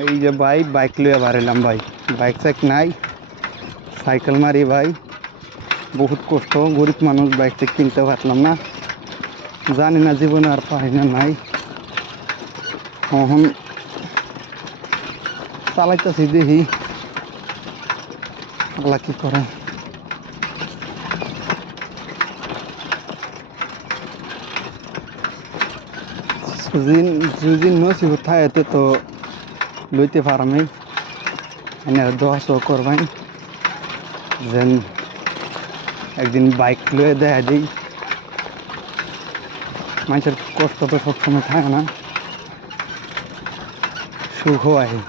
এই যে ভাই বাইক লইয়া বাড়াইলাম ভাই, বাইক সাইক নাই, সাইকেল মারি ভাই। বহুত কষ্ট, গরিব মানুষ, বাইক সাইক কিনতে পারলাম না, জানি না জীবনে আর পাই না নাই। এখন চালাইতেছি, দেখি আল্লাহ কি করে। যদি নসিব থাকে তো লইতে পারমি, এনে দোয়া শো করবেন যেন একদিন বাইক লয়ে দেখা দিই। মানুষের কষ্ট তো সবসময় থাকে না, সুখও আহে।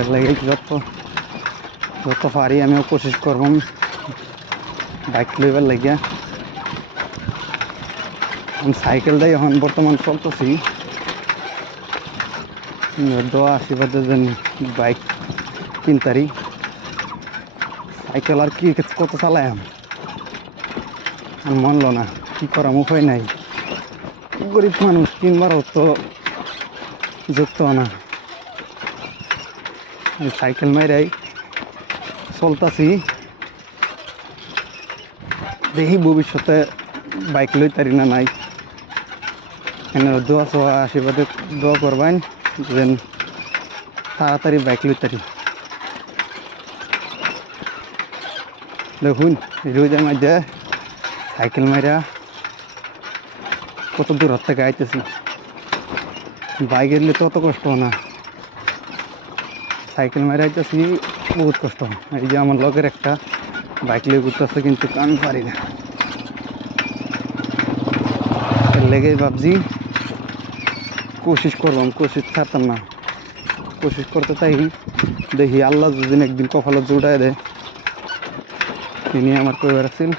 এর লাগে যত পারি আমিও কোশিশ করব বাইক লইবার লাগিয়া। সাইকেলটাই এখন বর্তমান চলতেছি, দোয়া আশীর্বাদে যেন বাইক কিনতারি। সাইকেল আর কি কত চালাই মানল না, কি করাম, উপায় নাই। গরিব মানুষ, কিনবারও তো যুক্ত না। সাইকেল মাইরাই চলতাছি, দেখি ভবিষ্যতে বাইক লইতারি না নাই। এনে দোয়া ছোয়া আশীর্বাদে দোয়া করবেন যেন তাড়াতাড়ি বাইক লইতারি। দেখুন রোদের মধ্যে সাইকেল মাইরা কত দূর থেকে আইতেছি। বাইক এলে তো অত কষ্ট না, সাইকেল মাইরা আইতেছি বহুত কষ্ট। এই যে আমার লগের একটা বাইক লিয়ে ঘুরতেছে, কিন্তু আমি পারি না। লেগে ভাবছি কোশিশ করবাম, কোশিশ ছাড়তাম না, কোশিশ করতে তাই। দেখি আল্লাহ যদি একদিন কপালে জোড়ায় দেয়, তিনি আমার কইবার আছিল।